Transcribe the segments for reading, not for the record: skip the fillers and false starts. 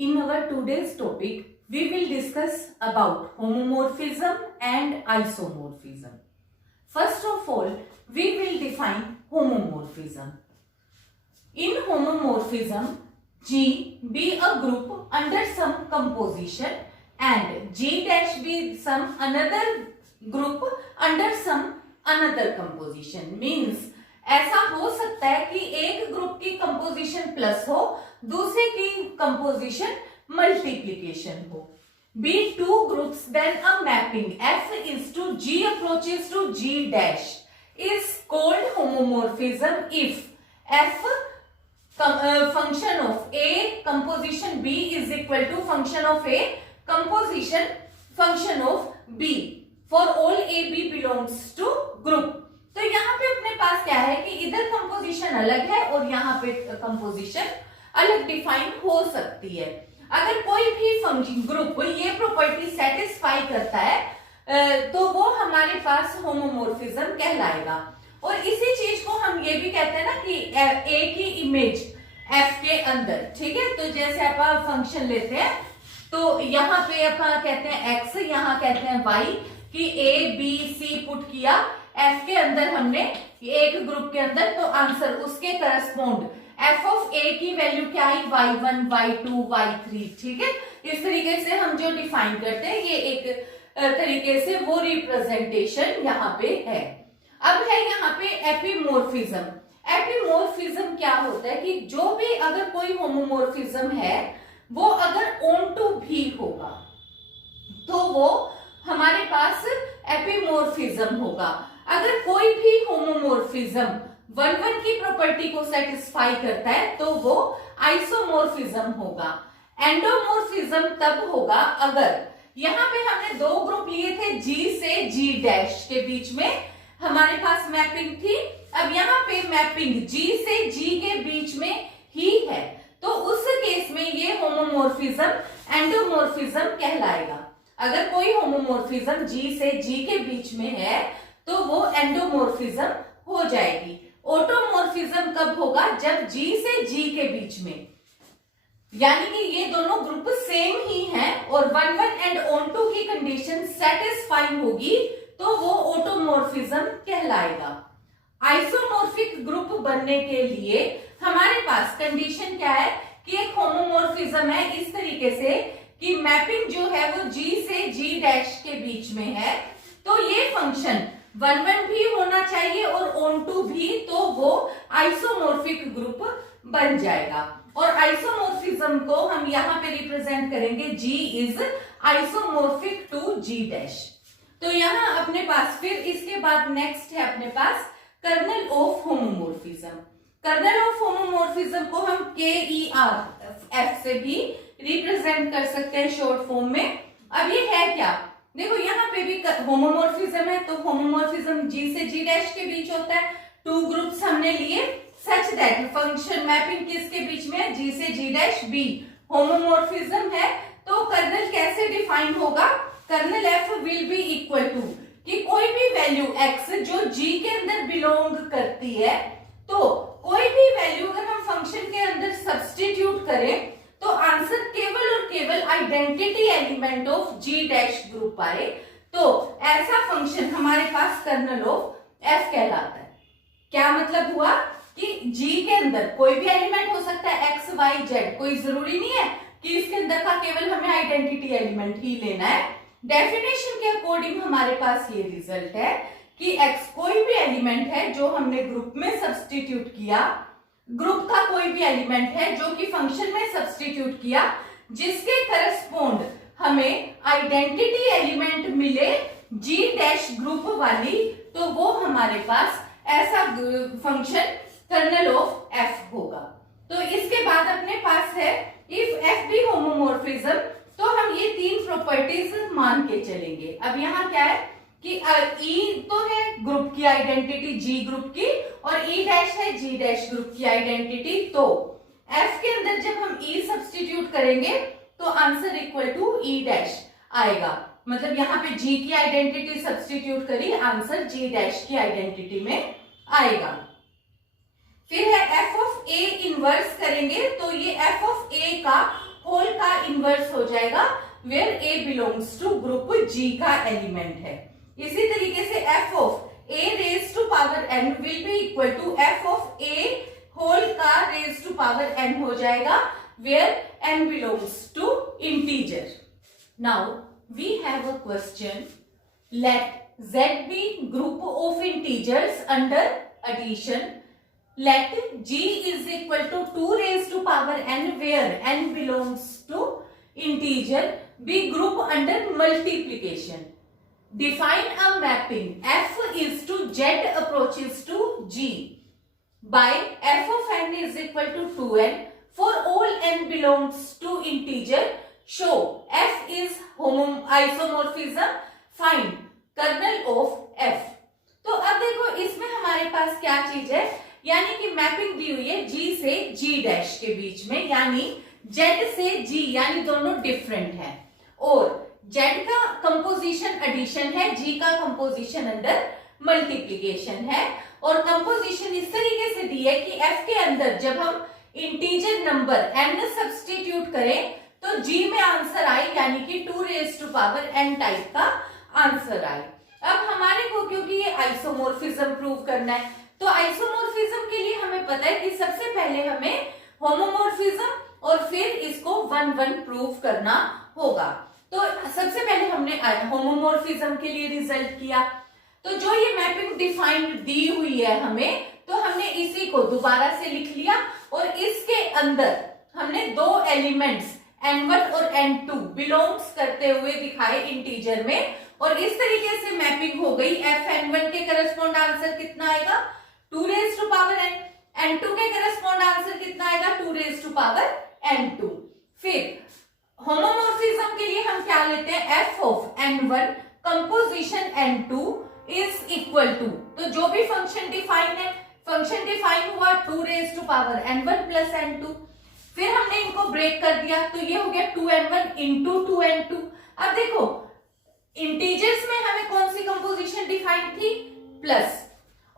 In our today's topic, we will discuss about homomorphism and isomorphism. First of all, we will define homomorphism. In homomorphism, G be a group under some composition and G dash be some another group under some another composition. Means ऐसा हो सकता है कि एक group की composition plus हो, दूसरे की कंपोजिशन मल्टीप्लिकेशन हो. Be two groups, then a mapping F is to G approaches to G dash is called homomorphism if F function of A composition B is equal to function of A composition function of B for all A B belongs to group. तो यहाँ पे अपने पास क्या है कि इधर composition अलग है और यहाँ पे कंपोजिशन अलग डिफाइन हो सकती है. अगर कोई भी फंक्शन ग्रुप ये प्रॉपर्टी सेटिस्फाई करता है तो वो हमारे पास होमोमॉर्फिज्म कहलाएगा. और इसी चीज को हम ये भी कहते हैं ना कि ए की इमेज एफ के अंदर, ठीक है. तो जैसे आप फंक्शन लेते हैं तो यहाँ पे आप कहते हैं एक्स, यहाँ कहते हैं वाई कि ए बी सी पुट किया एफ के अंदर हमने एक ग्रुप के अंदर, तो आंसर उसके करस्पॉन्ड एफ ऑफ ए की वैल्यू क्या आई y1 y2 y3, ठीक है. इस तरीके से हम जो डिफाइन करते हैं ये एक तरीके से वो रिप्रेजेंटेशन यहाँ पे है. अब है यहाँ पे एपिमॉर्फिज्म. एपिमॉर्फिज्म क्या होता है कि जो भी अगर कोई होमोमॉर्फिज्म है वो अगर ऑन टू भी होगा तो वो हमारे पास एपिमॉर्फिज्म होगा. अगर कोई भी होमोमॉर्फिज्म वन की प्रॉपर्टी को सेटिस्फाई करता है तो वो आइसोमॉर्फिज्म होगा. एंडोमॉर्फिज्म तब होगा अगर यहाँ पे हमने दो ग्रुप लिए थे G से G डैश के बीच में हमारे पास मैपिंग थी. अब यहाँ पे मैपिंग G से G के बीच में ही है तो उस केस में ये होमोमॉर्फिज्म एंडोमॉर्फिज्म कहलाएगा. अगर कोई होमोमॉर्फिज्म G से G के बीच में है तो वो एंडोमॉर्फिज्म हो जाएगी. ऑटोमॉर्फिज्म कब होगा? जब G से G के बीच में, यानी कि ये दोनों ग्रुप सेम ही हैं और वन एंड ऑन टू की कंडीशन सेटिस्फाई होगी तो वो ऑटोमॉर्फिज्म कहलाएगा. आइसोमॉर्फिक ग्रुप बनने के लिए हमारे पास कंडीशन क्या है कि एक होमोमॉर्फिज्म है इस तरीके से कि मैपिंग जो है वो G से G डैश के बीच में है तो ये फंक्शन वन भी होना चाहिए और ऑन टू भी, तो वो आइसोमॉर्फिक ग्रुप बन जाएगा. और आइसोमॉर्फिज्म को हम यहाँ पे रिप्रेजेंट करेंगे G is isomorphic to G dash. तो यहाँ अपने पास फिर इसके बाद नेक्स्ट है अपने पास kernel of homomorphism. Kernel of homomorphism को हम KER से भी रिप्रेजेंट कर सकते हैं शॉर्ट फॉर्म में. अब ये है क्या? देखो यहाँ पे भी होमोमॉर्फिज्म है तो होमोमॉर्फिज्म G से G डैश के बीच होता है. टू ग्रुप्स हमने लिए सच दैट फंक्शन मैपिंग किसके बीच में है? G से G डैश B. होमोमॉर्फिज्म है तो कर्नल कैसे डिफाइन होगा? Kernel F will be equal to कि कोई भी वैल्यू x जो G के अंदर बिलोंग करती है, तो कोई भी वैल्यू अगर हम फंक्शन के अंदर सब्स्टिट्यूट करें तो आंसर केवल और केवल identity element of G dash group आए तो ऐसा फंक्शन हमारे पास कर्नल ऑफ F कहलाता है. क्या मतलब हुआ कि G के अंदर कोई भी एलिमेंट हो सकता है x y z, कोई जरूरी नहीं है कि इसके अंदर का केवल हमें आइडेंटिटी एलिमेंट ही लेना है. डेफिनेशन के अकॉर्डिंग हमारे पास ये रिजल्ट है कि x कोई भी एलिमेंट है जो हमने ग्रुप में सब्स्टिट्यूट किया, ग्रुप का कोई भी एलिमेंट है जो कि फंक्शन में सब्स्टिट्यूट किया, जिसके करस्पॉन्ड हमें आइडेंटिटी एलिमेंट मिले G डैश ग्रुप वाली, तो वो हमारे पास ऐसा फंक्शन कर्नल ऑफ F होगा. तो इसके बाद अपने पास है इफ F भी होमोमॉर्फिज्म, तो हम ये तीन प्रॉपर्टीज मान के चलेंगे. अब यहाँ क्या है कि E तो है ग्रुप की आइडेंटिटी G ग्रुप की और E डैश है G डैश ग्रुप की आइडेंटिटी. तो F के अंदर जब हम E सब्स्टिट्यूट करेंगे तो answer equal to E dash आएगा. मतलब यहाँ पे G की आइडेंटिटी सब्स्टिट्यूट करी, आंसर G डैश की आइडेंटिटी में आएगा. फिर है F ऑफ A इनवर्स करेंगे तो ये F ऑफ A का होल का इनवर्स हो जाएगा where a belongs to group G का एलिमेंट है। इसी तरीके से f of a raise to power n will be equal to f of a whole का रेज टू पावर n हो जाएगा where n belongs to integer. Now we have a question, let z be group of integers under addition. Let g is equal to 2 raised to power n where n belongs to integer be group under multiplication. Define a mapping f is to z approaches to g by f of n is equal to 2n for all n belongs to integer. Show f is isomorphism. Find kernel of f. तो अब देखो इसमें हमारे पास क्या चीज है, यानी कि मैपिंग दी हुई है G से G डैश के बीच में, यानी Z से G, यानी दोनों डिफरेंट हैं, और Z का कंपोजिशन एडिशन है, G का कंपोजिशन अंडर मल्टीप्लिकेशन है, और कंपोजिशन इस तरीके से दी है कि F के अंदर जब हम इंटीजर नंबर n सब्स्टिट्यूट करें तो G में आंसर आए, यानी कि 2 raise to power n type का आंसर आए। अब हमारे को क्योंकि ये आइसोमोर्फिज्म प्रूव करना है, तो आइसोमोर्फिज्म के लिए हमें पता है कि सबसे पहले हमें होमोमोर्फिज्म और फिर इसको 1-1 प्रूव करना होगा। तो सबसे पहले हमने होमोमोर्फिज्म के लिए रिजल्ट किया, तो जो ये मैपिंग डिफाइंड दी हुई है हमें, तो हमने इसी को दोबारा से लिख लिया और इसके अंदर हमने दो एलिमेंट्स n1 और n2 बिलोंग्स करते हुए दिखाए इंटीजर में, और इस तरीके से मैपिंग हो गई। fn1 के करस्पॉन्ड आंसर कितना आएगा 2 raise to power n, n2 के करस्पॉन्ड आंसर कितना आएगा 2 रेज टू पावर n2। फिर होमोमोर्फिज्म के लिए हम क्या लेते हैं, f of n1 composition n2 is equal to, तो जो भी फंक्शन डिफाइन है, फंक्शन डिफाइन हुआ 2 raise to power n1 plus n2, फिर हमने इनको ब्रेक कर दिया तो ये हो गया 2n1 इंटू 2n2। अब देखो इंटीजर्स में हमें कौन सी कंपोजिशन डिफाइन थी, प्लस,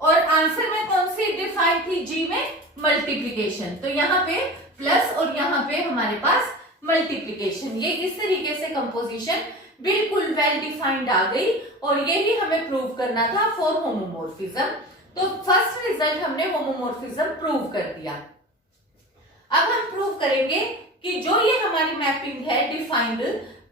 और आंसर में कौन सी डिफाइन थी, जी में मल्टीप्लिकेशन, तो यहाँ पे प्लस और यहाँ पे हमारे पास मल्टीप्लिकेशन। ये इस तरीके से कंपोजिशन बिल्कुल वेल डिफाइंड आ गई, और यही हमें प्रूव करना था फॉर होमोमोर्फिज्म। तो फर्स्ट रिजल्ट हमने होमोमोर्फिज्म प्रूव कर दिया। अब हम प्रूव करेंगे कि जो ये हमारी मैपिंग है डिफाइंड,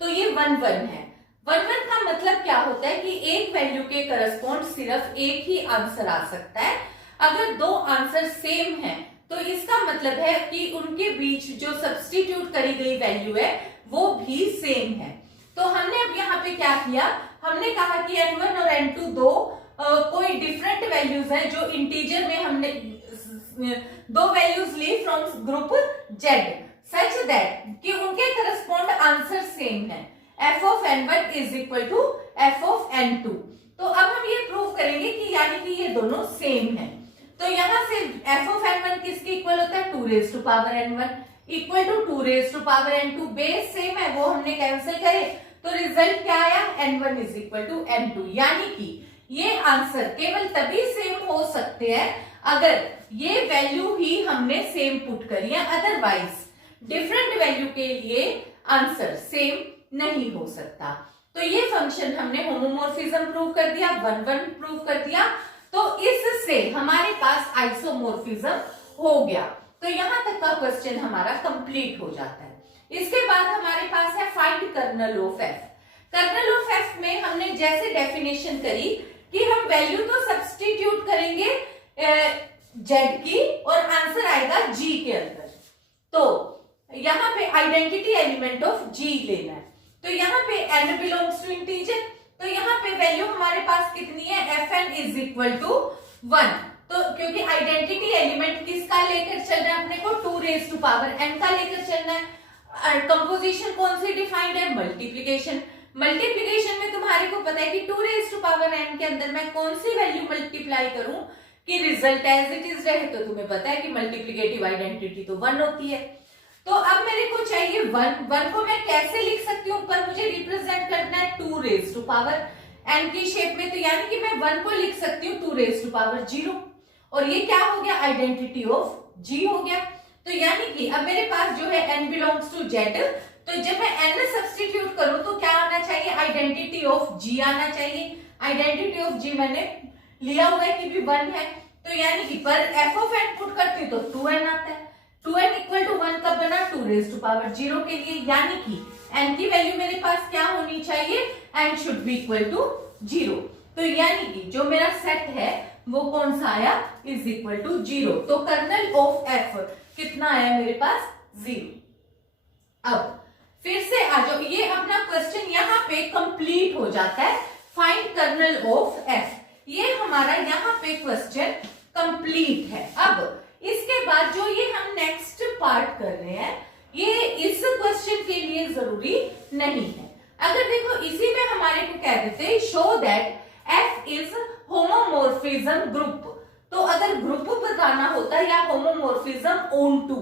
तो ये 1-1 है। 1-1 का मतलब क्या होता है कि एक वैल्यू के करस्पॉन्ड सिर्फ एक ही आंसर आ सकता है। अगर दो आंसर सेम हैं तो इसका मतलब है कि उनके बीच जो सब्स्टिट्यूट करी गई वैल्यू है वो भी सेम है। तो हमने अब यहाँ पे क्या किया, हमने कहा कि n1 और n2 दो कोई डिफरेंट वैल्यूज है जो इंटीजर में हमने दो वैल्यूज ली from group Z such that कि उनके करस्पॉन्ड आंसर सेम है, f of n1 is equal to f of n2। तो अब हम ये प्रूव करेंगे कि यानी कि ये दोनों सेम है। तो यहाँ से f ऑफ n1 किसके इक्वल होता है 2 raise to power n1 equal to 2 raise to power n2, base same है वो हमने कैंसिल करे, तो रिजल्ट क्या आया n1 is equal to n2, यानी कि ये आंसर केवल तभी सेम हो सकते हैं अगर ये वैल्यू ही हमने सेम पुट करी है, अदरवाइज डिफरेंट वैल्यू के लिए आंसर सेम नहीं हो सकता। तो ये फंक्शन हमने होमोमोर्फिज्म प्रूव कर दिया, 1-1 प्रूव कर दिया, तो इससे हमारे पास आइसोमोर्फिज्म हो गया। तो यहां तक का क्वेश्चन हमारा कंप्लीट हो जाता है। इसके बाद हमारे पास है find kernel of F. Kernel of F में हमने जैसे डेफिनेशन करी कि हम वैल्यू तो सब्स्टिट्यूट करेंगे जेड की और आंसर आएगा जी के अंदर, तो यहाँ पे आइडेंटिटी एलिमेंट ऑफ जी लेना है। तो यहाँ पे n बिलोंग्स टू इंटीजर, तो यहाँ पे वैल्यू हमारे पास कितनी है fn इज इक्वल टू 1। तो क्योंकि आइडेंटिटी एलिमेंट किसका लेकर चल रहा है, अपने को 2 रेज टू पावर n का लेकर चलना है। कंपोजिशन कौन सी डिफाइंड है, मल्टीप्लिकेशन। मल्टीप्लिकेशन में तुम्हारे को पता है कि 2 रेज टू पावर n के अंदर मैं कौन सी वैल्यू मल्टीप्लाई करूं कि रिजल्ट एज इट इज रहे, तो तुम्हें पता है कि मल्टीप्लिकेटिव आइडेंटिटी तो 1 होती है। तो अब मेरे को चाहिए 1 को मैं कैसे लिख सकती हूँ, पर मुझे रिप्रेजेंट करना है 2 रेज टू पावर n की शेप में, तो यानी कि मैं 1 को लिख सकती हूँ 2 रेज टू पावर 0, और ये क्या हो गया आइडेंटिटी ऑफ g हो गया। तो यानी कि अब मेरे पास जो है n बिलोंग्स टू z, तो जब मैं n सब्स्टिट्यूट करूं तो क्या आना चाहिए, आइडेंटिटी ऑफ g आना चाहिए। आइडेंटिटी ऑफ g मैंने लिया हुआ है कि भी 1 है, तो यानी कि पर f ऑफ n पुट करती तो 2n आता है। 2n इक्वल टू 1 कब बना, 2 रेज टू पावर 0 के लिए, यानी कि n की वैल्यू मेरे पास क्या होनी चाहिए, n should be equal to 0। तो यानी कि जो मेरा सेट है वो कौन सा आया, इज इक्वल टू 0। तो कर्नल ऑफ f कितना आया मेरे पास, 0। अब फिर से आ जाओ, ये अपना क्वेश्चन यहाँ पे कंप्लीट हो जाता है, फाइंड कर्नल ऑफ f। ये हमारा यहाँ पे क्वेश्चन कंप्लीट है। अब इसके बाद जो ये हम नेक्स्ट पार्ट कर रहे हैं, ये इस क्वेश्चन के लिए जरूरी नहीं है। अगर देखो इसी में हमारे को कह देते show that f is homomorphism group, तो अगर ग्रुप बताना होता या होमोमॉर्फिज्म ऑन टू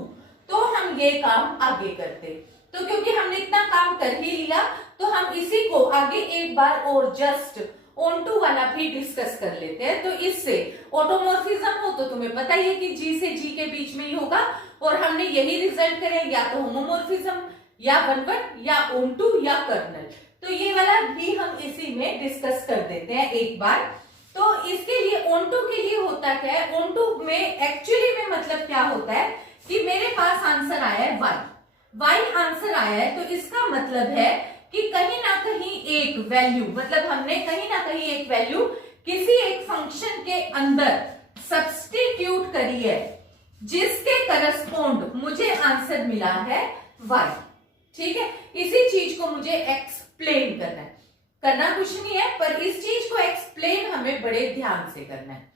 तो हम ये काम आगे करते। तो क्योंकि हमने इतना काम कर ही लिया तो हम इसी को आगे एक बार और जस्ट ऑन टू वाला भी डिस्कस कर लेते हैं। तो इससे ऑटोमॉर्फिज्म हो तो तुम्हें पता ही है कि जी से जी के बीच में ही होगा, और हमने यही रिजल्ट करे, या तो होमोमॉर्फिज्म या 1-1 या ऑन टू या कर्नल। तो ये वाला भी हम इसी में डिस्कस कर देते हैं एक बार। तो इसके लिए ऑन टू के लिए होता क्या है, ऑन टू में एक्चुअली में मतलब क्या होता है कि मेरे पास आंसर आया है y आंसर आया है, तो इसका मतलब है कि कहीं ना कहीं एक वैल्यू, मतलब हमने कहीं ना कहीं एक वैल्यू किसी एक फंक्शन के अंदर सब्स्टिट्यूट करी है जिसके करस्पॉन्ड मुझे आंसर मिला है y। ठीक है, इसी चीज को मुझे एक्सप्लेन करना है, करना कुछ नहीं है पर इस चीज को एक्सप्लेन हमें बड़े ध्यान से करना है।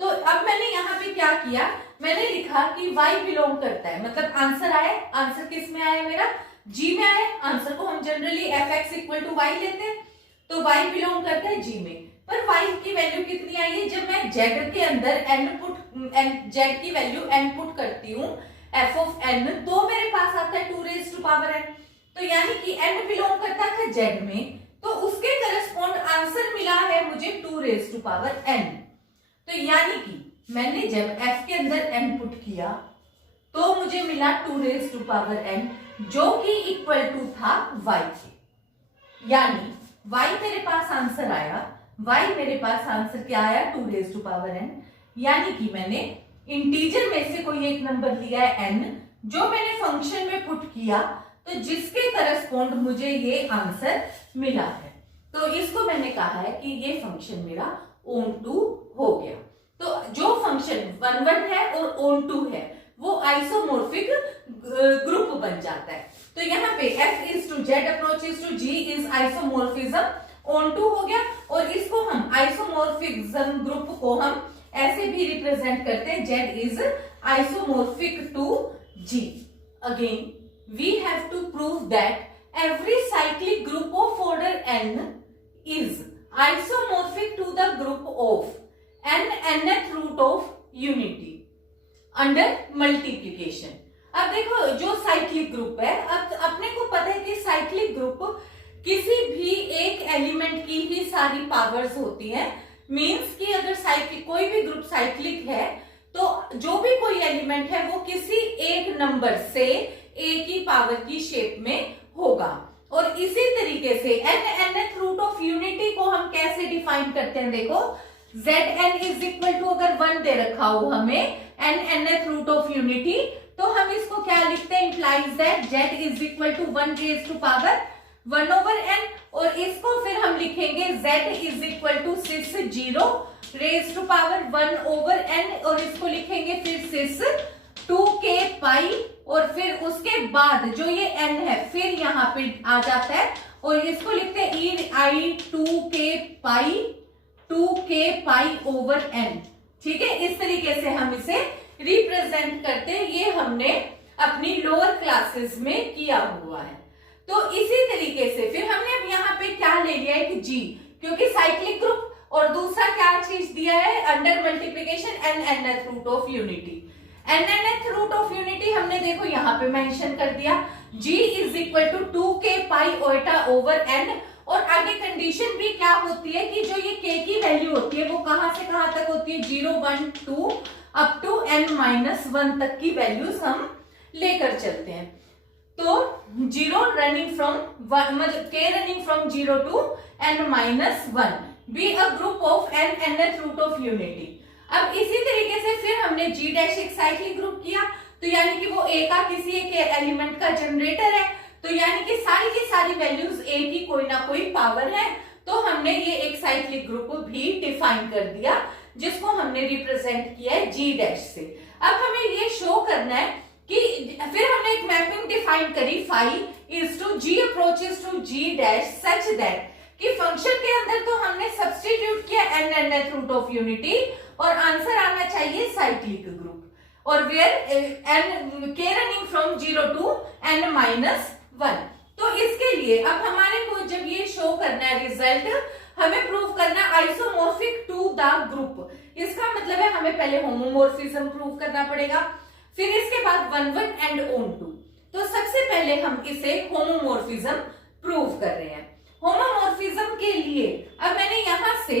तो अब मैंने यहाँ पे क्या किया, मैंने लिखा कि y बिलोंग करता है, मतलब आंसर आया, आंसर किस में आया मेरा, g में आया। आंसर को हम generally fx equal to y लेते हैं, तो y बिलोंग करता है g में। पर y की वैल्यू कितनी आई है, जब मैं z के अंदर z की वैल्यू n पुट करती हूँ f ऑफ n, तो मेरे पास आता है 2 रेज टू पावर n। तो यानी कि n बिलोंग करता था z में, तो उसके करस्पॉन्ड आंसर मिला है मुझे 2 रेज टू पावर n। तो यानी कि मैंने जब f के अंदर n पुट किया तो मुझे मिला 2 रेज टू पावर n, जो कि इक्वल टू था y के। यानी y मेरे पास आंसर आया, y मेरे पास आंसर क्या आया, 2 रेज टू पावर n। यानी कि मैंने इंटीजर में से कोई एक नंबर लिया है n, जो मैंने फंक्शन में पुट किया, तो जिसके करस्पॉन्ड मुझे ये आंसर मिला है। तो इसको मैंने कहा है कि ये फंक्शन मेरा ऑन टू हो गया। तो जो फंक्शन 1-1 है और ऑन टू है वो आइसोमॉर्फिक ग्रुप बन जाता है। तो यहाँ पे f is to z approaches to g is isomorphism onto हो गया, और इसको हम आइसोमॉर्फिज्म ग्रुप को हम ऐसे भी रिप्रेजेंट करते हैं, z is isomorphic to g। Again we have to prove that every cyclic group of order n is isomorphic to the group of nth root of unity under multiplication। अब देखो जो cyclic group है, अब अपने को पता है कि साइक्लिक ग्रुप किसी भी एक एलिमेंट की ही सारी पावर्स होती है। मींस कि अगर साइक्लिक कोई भी ग्रुप साइक्लिक है तो जो भी कोई एलिमेंट है वो किसी एक नंबर से एक ही पावर की शेप में होगा। और इसी तरीके से nth रूट ऑफ यूनिटी को हम कैसे डिफाइन करते हैं, देखो zn इज इक्वल टू, अगर 1 दे रखा हो हमें nth रूट ऑफ यूनिटी, तो हम इसको क्या लिखते हैं, implies that z is equal to 1 raise to power 1 over n, और इसको फिर हम लिखेंगे z is equal to 6 raise to power 1 over n, और इसको लिखेंगे फिर 6 2k पाई, और फिर उसके बाद जो ये n है फिर यहाँ पे आ जाता है, और इसको लिखते हैं ei 2k पाई ओवर n। ठीक है, इस तरीके से हम इसे रिप्रेजेंट करते हैं। ये हमने अपनी लोअर क्लासेस में किया हुआ है। तो इसी तरीके से फिर हमने अब यहाँ पे क्या ले लिया है कि g, क्योंकि साइक्लिक ग्रुप, और दूसरा क्या चीज दिया है, under multiplication nth root of unity. nth root of unity हमने देखो यहाँ पे मेंशन कर दिया, g is equal to 2k pi iota over n, और आगे कंडीशन भी क्या होती है कि जो ये k की वैल्यू होती है वो कहां से कहां तक होती है, 0 1 2 अप टू n-1 तक की वैल्यूज हम लेकर चलते हैं। तो जीरो रनिंग फ्रॉम मतलब k running from 0 to n-1 be a group of nth root of unity. अब इसी तरीके से फिर हमने g डैश एक साइक्लिक ग्रुप किया, तो यानी कि वो a का किसी एक एलिमेंट का जनरेटर है, तो यानी कि सारी की सारी वैल्यूज a की कोई ना कोई पावर है, तो हमने ये एक साइक्लिक ग्रुप भी डिफाइन कर दिया जिसको हमने रिप्रेजेंट किया है g डैश से। अब हमें ये शो करना है कि फिर हमने एक मैपिंग डिफाइन करी phi is to g approaches to g dash such that कि फंक्शन के अंदर तो हमने सब्स्टिट्यूट किया nth रूट ऑफ यूनिटी और आंसर आना चाहिए साइक्लिक ग्रुप, और where k running from 0 to n-1। तो इसके लिए अब हमारे को जब ये शो करना है रिजल्ट, हमें प्रूव करना है आइसोमॉर्फिक टू द ग्रुप। इसका मतलब है हमें पहले होमोमॉर्फिज्म प्रूव करना पड़ेगा, फिर इसके बाद 1 1 एंड ऑन 2। तो सबसे पहले हम इसे होमोमॉर्फिज्म प्रूव कर रहे हैं। होमोमॉर्फिज्म के लिए अब मैंने यहां से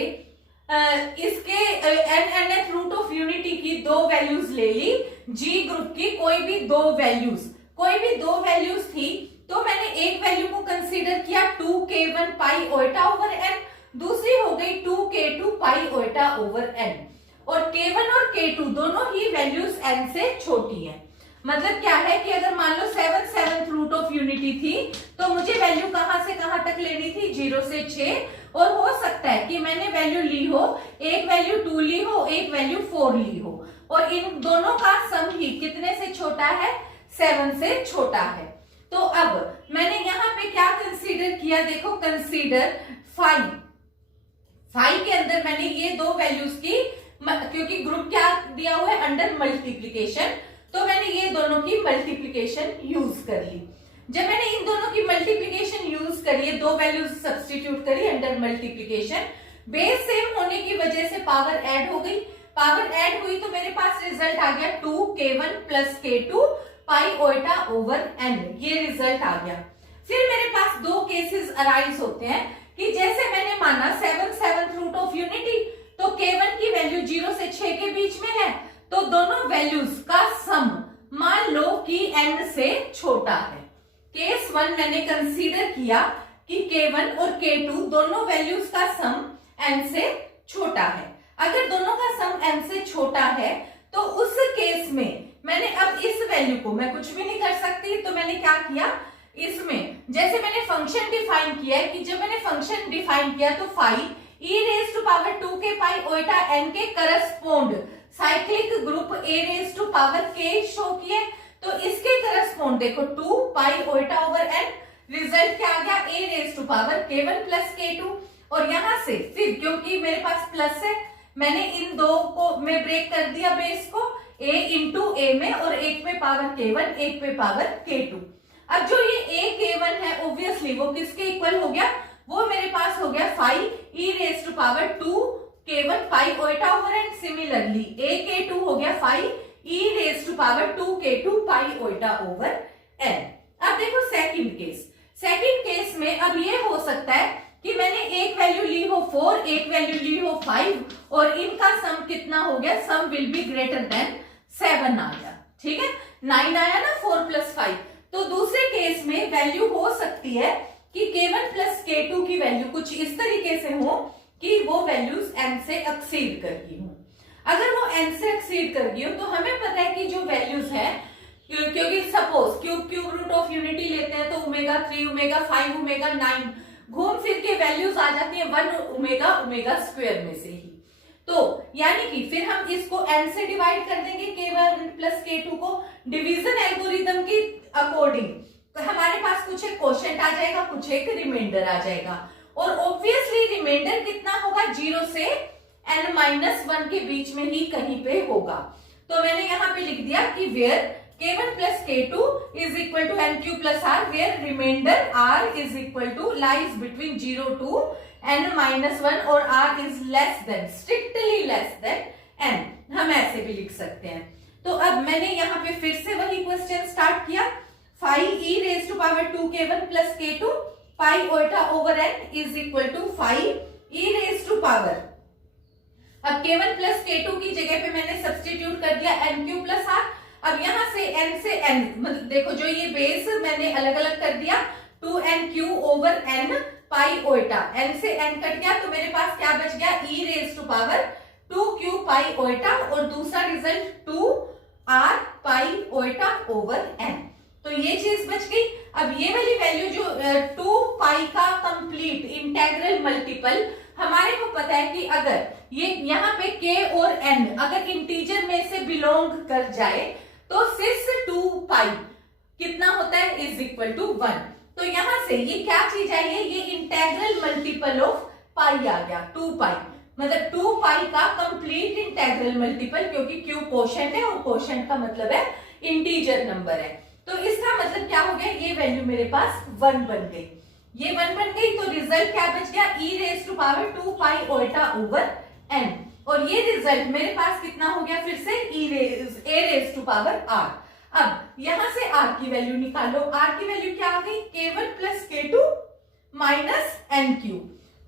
इसके nth रूट ऑफ यूनिटी की दो वैल्यूज ले ली, जी ग्रुप की कोई भी दो वैल्यूज थी, तो मैंने एक वैल्यू को कंसीडर किया 2k1 पाई ओएटा ओवर n, दूसरी हो गई 2k2 पाई ओएटा ओवर n, और k1 और k2 दोनों ही वैल्यूज n से छोटी हैं। मतलब क्या है कि अगर मान लो 7 रूट ऑफ यूनिटी थी तो मुझे वैल्यू कहां से कहां तक लेनी थी, 0 से 6, और हो सकता है कि मैंने वैल्यू ली हो, एक वैल्यू 2 ली हो, एक वैल्यू 4 ली हो, और इन दोनों का सम ही कितने से छोटा है, 7 से छोटा है। तो अब मैंने यहाँ पे क्या कंसीडर किया, देखो कंसीडर फाइव के अंदर मैंने ये दो वैल्यूज की, क्योंकि ग्रुप क्या दिया हुआ है अंडर मल्टीप्लीकेशन, तो मैंने ये दोनों की मल्टीप्लीकेशन यूज कर ली। जब मैंने इन दोनों की मल्टीप्लीकेशन यूज करी, दो वैल्यूज सब्स्टिट्यूट करी अंडर मल्टीप्लीकेशन, बेस सेम होने की वजह से पावर ऐड हो गई, पावर ऐड हुई तो मेरे पास रिजल्ट आ गया 2k1 plus k2 pi iota over n, ये रिजल्ट आ गया। फिर मेरे पास दो केसेस अराइज होते हैं कि जैसे मैंने माना 7 रूट ऑफ यूनिटी, तो k1 की वैल्यू 0 से 6 के बीच में है, तो दोनों वैल्यूज का सम मान लो कि n से छोटा है। केस 1 मैंने कंसीडर किया कि k1 और k2 दोनों वैल्यूज का सम n से छोटा है। अगर दोनों का सम n से छोटा है तो उस केस में मैंने अब इस वैल्यू को, मैं कुछ भी नहीं कर सकती, तो मैंने क्या किया, इसमें जैसे मैंने फंक्शन डिफाइन किया है कि जब मैंने फंक्शन डिफाइन किया तो phi e raise to power 2k pi iota n के correspond cyclic group a raise to power k show किए, तो इसके करस्पोंड देखो 2 pi iota over n, result क्या आ गया a raise to power k1 plus k2, और यहां से फिर क्योंकि मेरे पास प्लस है, मैंने इन दो को में ब्रेक कर दिया बेस को, a इंटू a में, और एक पे पावर k1 एक पे पावर k2। अब जो ये a k1 है ऑब्वियसली वो किसके इक्वल हो गया, वो मेरे पास हो गया 5 e raise to power 2 k1 pi iota over n। Similarly a k2 हो गया 5 e raise to power 2 k2 pi iota over n। अब देखो सेकंड केस में अब ये हो सकता है कि मैंने एक वैल्यू ली हो 4, एक वैल्यू ली हो 5, और इनका सम कितना हो गया, सम विल बी ग्रेटर देन 7 आ गया, ठीक है, 9 आया ना 4 प्लस 5। तो दूसरे केस में वैल्यू हो सकती है कि k1 प्लस k2 की वैल्यू कुछ इस तरीके से हो कि वो वैल्यूज n से एक्सीड कर गई हो। अगर वो n से एक्सीड कर गई हो तो हमें पता है कि जो वैल्यूज है, क्योंकि suppose cube root of unity लेते हैं तो ओमेगा 3, ओमेगा 5, ओमेगा 9 घूम फिर के वैल्यूज आ जाती है 1 ओमेगा स्क्वायर में से ही। तो यानी कि फिर हम इसको n से डिवाइड कर देंगे k1 प्लस k2 को डिवीजन एल्गोरिथम की अकॉर्डिंग, तो हमारे पास कुछ एक क्वोशिएंट आ जाएगा, कुछ एक रिमाइंडर आ जाएगा, और ऑब्वियसली रिमाइंडर कितना होगा, 0 से n-1 के बीच में ही कहीं पे होगा। तो मैंने यहाँ पे लिख दिया कि where k1 plus k2 is equal to n³ plus r, where remainder r is equal to lies between 0 to n-1 और r इज less than, strictly less than n, हम ऐसे भी लिख सकते हैं। तो अब मैंने यहाँ पे फिर से वही क्वेश्चन स्टार्ट किया, 5 e raise to power 2k1 plus k2 pi iota over n is equal to 5 e raise to power, अब k1 प्लस k2 की जगह पे मैंने सब्स्टिट्यूट कर दिया n³ प्लस r, अब यहाँ से n से n, मतलब देखो जो ये बेस मैंने अलग अलग कर दिया, 2n³ over n pi iota, n से n कट गया तो मेरे पास क्या बच गया, e raise to power 2q pi iota, और दूसरा result 2r pi iota over n। तो ये चीज बच गई। अब ये वाली वैल्यू जो 2 पाई का कंप्लीट इंटेग्रल मल्टीपल, हमारे को पता है कि अगर ये यहाँ पे k और n अगर इंटीजर में से बिलोंग कर जाए तो सिर्फ 2 पाई कितना होता है, इज इक्वल टू 1। तो यहाँ से ये क्या चीज आई है, ये इंटेग्रल मल्टीपल ऑफ पाई आ गया, 2 पाई, मतलब 2 पाई का कंप्लीट इंटेग्रल मल्टीपल, क्योंकि q कोशेंट है और कोशेंट का मतलब है इंटीजर नंबर है। तो इसका मतलब क्या हो गया, ये वैल्यू मेरे पास 1 बन गई, ये 1 बन गई। तो रिजल्ट क्या बच गया, e raise to power 2 pi iota over n, और ये रिजल्ट मेरे पास कितना हो गया, फिर से a raise to power r। अब यहां से r की वैल्यू निकालो, r की वैल्यू क्या आ गई, k1 plus k2 minus n³।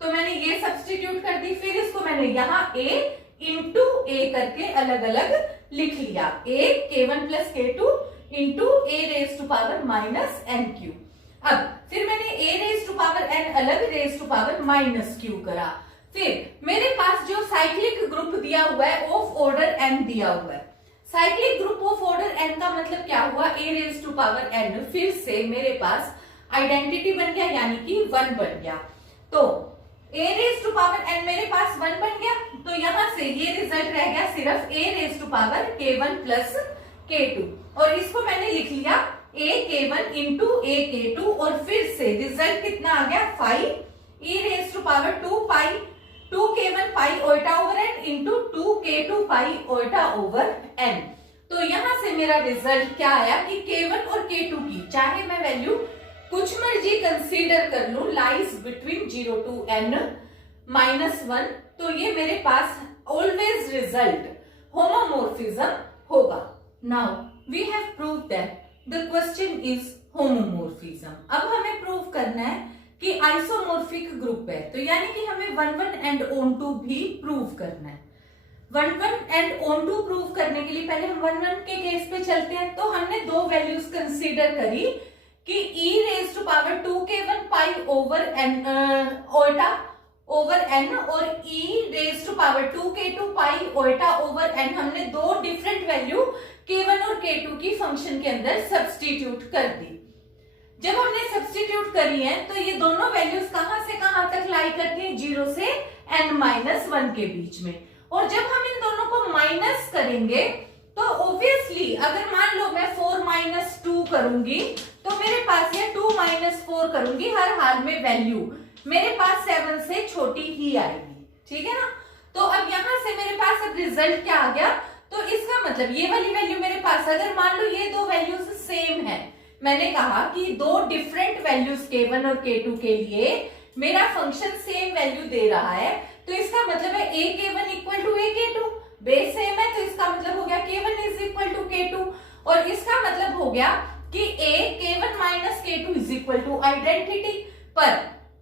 तो मैंने ये सब्स्टिट्यूट कर दी, फिर इसको मैंने यहाँ a इंटू a करके अलग अलग लिख लिया, a k1 plus k2 into a raise to power minus n³। अब फिर मैंने a raise to power n अलग, raise to power minus q करा। फिर मेरे पास जो साइक्लिक ग्रुप दिया हुआ है ऑफ ऑर्डर n दिया हुआ है, cyclic group of order n का मतलब क्या हुआ, a raise to power n, फिर से मेरे पास आइडेंटिटी बन गया, यानी कि 1 बन गया। तो a raise to power n मेरे पास 1 बन गया, तो यहां से ये रिजल्ट रह गया सिर्फ a raise to power k1 plus k2, और इसको मैंने लिख लिया a k1 into a k2, और फिर से रिजल्ट कितना आ गया 5 e raise to power 2 pi 2 k1 pi iota over n into 2 k2 pi iota over n। तो यहां से मेरा रिजल्ट क्या आया कि k1 और k2 की चाहे मैं वैल्यू कुछ मर्जी कंसीडर कर लूं, lies between 0 to n minus 1, तो ये मेरे पास ऑलवेज रिजल्ट होमोमॉर्फिज्म होगा। Now we have proved that the question is homomorphism. अब हमें प्रूव करना है कि आइसोमॉर्फिक ग्रुप है, तो यानी कि हमें 1 1 एंड ऑन2 भी प्रूव करना है। 1 1 एंड ऑन2 प्रूव करने के लिए पहले हम 1 1 के केस पे चलते हैं। तो हमने दो वैल्यूज कंसीडर करी कि e raise to power 2k1 pi over n iota over n और e raise to power 2k2 pi iota over n, हमने दो डिफरेंट वैल्यू k1 और k2 की फंक्शन के अंदर सब्स्टिट्यूट कर दी। जब हमने सब्स्टिट्यूट करी है तो ये दोनों वैल्यूज कहां से कहां तक लाई करती हैं, 0 से n माइनस 1 के बीच में। और जब हम इन दोनों को माइनस करेंगे तो ऑब्वियसली अगर मान लो मैं 4 माइनस 2 करूंगी तो मेरे पास ये 2 माइनस 4 करूंगी, हर हाल में वैल्यू मेरे पास 7 से छोटी ही आएगी, ठीक है ना। तो अब यहां से मेरे पास अब रिजल्ट क्या आ गया, तो इसका मतलब ये वाली वैल्यू मेरे पास, अगर मान लो ये दो वैल्यूज सेम है, मैंने कहा कि दो डिफरेंट वैल्यूज k1 और k2 के लिए मेरा फंक्शन सेम वैल्यू दे रहा है, तो इसका मतलब है a k1 equal to a k2, base same है तो इसका मतलब हो गया k1 is equal to k2, और इसका मतलब हो गया कि a k1 minus k2 is equal to identity, पर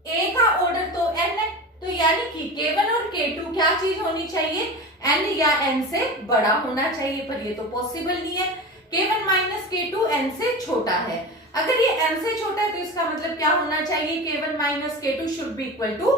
a का ऑर्डर तो n है, तो यानी कि k1 और k2 क्या चीज होनी चाहिए, n या n से बड़ा होना चाहिए, पर ये तो पॉसिबल नहीं है, k1 माइनस k2 n से छोटा है। अगर ये n से छोटा है तो इसका मतलब क्या होना चाहिए, k1 minus k2 should be equal to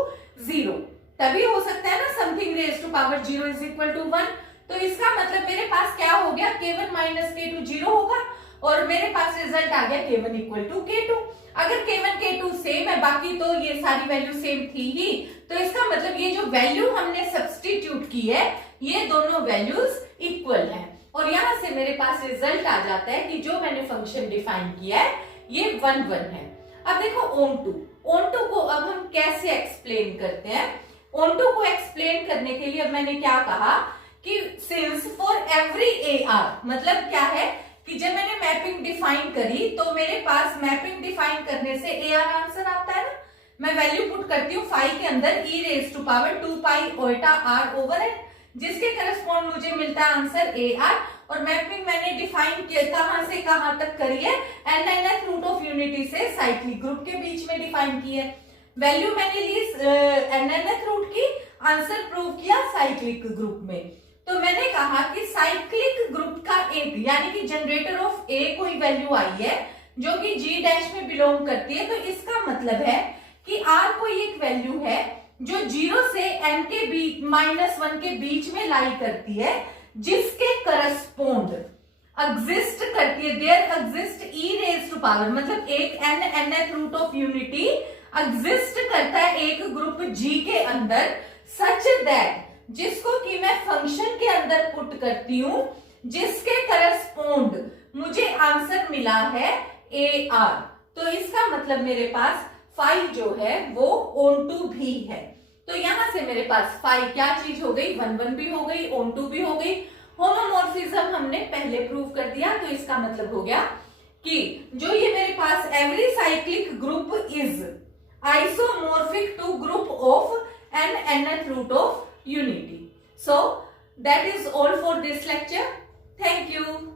0, तभी हो सकता है ना something raise to power 0 is equal to 1। तो इसका मतलब मेरे पास क्या हो गया, k1 माइनस k2 0 होगा, और मेरे पास रिजल्ट आ गया k1 इक्वल टू k2। अगर k1 k2 सेम है, बाकी तो ये सारी वैल्यू सेम थी ही, तो इसका मतलब ये जो वैल्यू हमने सब्स्टिट्यूट की है ये दोनों वैल्यूज इक्वल है, और यहां से मेरे पास रिजल्ट आ जाता है कि जो मैंने फंक्शन डिफाइन किया है ये 1 1 है। अब देखो ऑन2 को अब हम कैसे एक्सप्लेन करते हैं। ऑन2 को एक्सप्लेन करने के लिए अब मैंने क्या कहा कि सिंस फॉर एवरी AR, मतलब क्या है कि जब मैंने मैपिंग डिफाइन करी तो मेरे पास मैपिंग डिफाइन करने से AR आंसर आता है ना, मैं वैल्यू पुट करती हूँ फाई के अंदर e raise to power 2 pi iota r over n, जिसके करस्पॉन्ड मुझे मिलता है आंसर AR, और मैपिंग मैंने डिफाइन किया कहां से कहां तक करी है, nth रूट ऑफ यूनिटी से साइक्लिक ग्रुप के बीच में डिफाइन की है। वैल्यू मैंने ली nth रूट की, आंसर प्रूव किया साइक्लिक ग्रुप में। तो मैंने कहा कि साइक्लिक ग्रुप का एक यानी कि जनरेटर ऑफ ए कोई वैल्यू आई है जो कि जी डैश में बिलोंग करती है, तो इसका मतलब है कि आर कोई एक वैल्यू है जो 0 से n के बीच -1 के बीच में लाई करती है, जिसके करस्पोंड एग्जिस्ट करती है, there exist e raise to power, मतलब एक nth root of unity exist करता है एक ग्रुप जी के अंदर, सच दैट जिसको कि मैं फंक्शन के अंदर पुट करती हूं, जिसके करस्पोंड मुझे आंसर मिला है ए आर। तो इसका मतलब मेरे पास 5 जो है वो ऑन2 भी है। तो यहां से मेरे पास 5 क्या चीज हो गई, 1 1 भी हो गई, ऑन2 भी हो गई। होमोमॉर्फिज्म हमने पहले प्रूव कर दिया, तो इसका मतलब हो गया कि जो ये मेरे पास every cyclic group is isomorphic to group of an nth root of unity. So that is all for this lecture. Thank you.